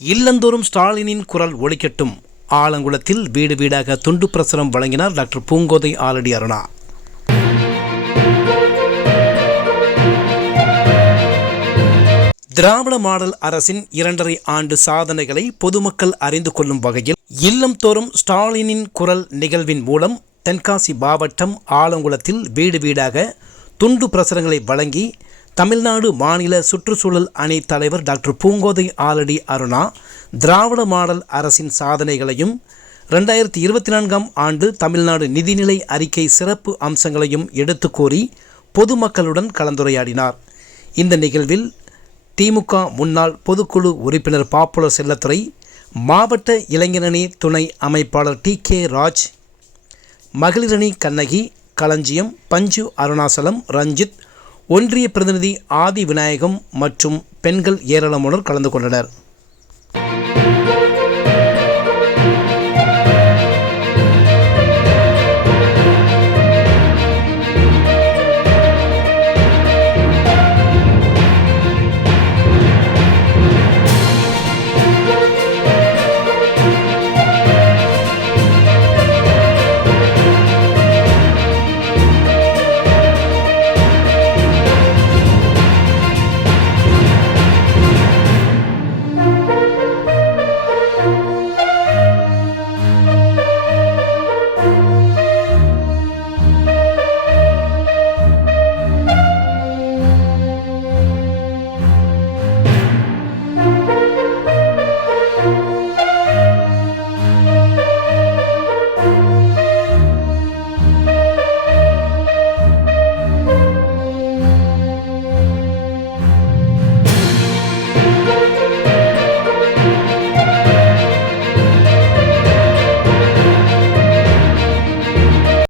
இல்லந்தோறும் ஸ்டாலினின் குரல் ஒழிக்கட்டும் ஆலங்குளத்தில் வீடு வீடாக துண்டு பிரசுரம் வழங்கினார் டாக்டர் பூங்கோதை ஆலடி அருணா. திராவிட மாடல் அரசின் இரண்டரை ஆண்டு சாதனைகளை பொதுமக்கள் அறிந்து கொள்ளும் வகையில் இல்லந்தோறும் ஸ்டாலினின் குரல் நிகழ்வின் மூலம் தென்காசி மாவட்டம் ஆலங்குளத்தில் வீடு வீடாக துண்டு பிரசுரங்களை வழங்கி தமிழ்நாடு மாநில சுற்றுச்சூழல் அணி தலைவர் டாக்டர் பூங்கோதை ஆலடி அருணா திராவிட மாடல் அரசின் சாதனைகளையும் ரெண்டாயிரத்தி இருபத்தி நான்காம் ஆண்டு தமிழ்நாடு நிதிநிலை அறிக்கை சிறப்பு அம்சங்களையும் எடுத்து கூறி பொதுமக்களுடன் கலந்துரையாடினார். இந்த நிகழ்வில் திமுக முன்னாள் பொதுக்குழு உறுப்பினர் பாப்புலர் செல்லத்துறை மாவட்ட இளைஞரணி துணை அமைப்பாளர் டி கே ராஜ் மகளிரணி கண்ணகி களஞ்சியம் பஞ்சு அருணாசலம் ரஞ்சித் ஒன்றிய பிரதிநிதி ஆதி விநாயகம் மற்றும் பெண்கள் ஏராளமானோர் கலந்து கொண்டனர்.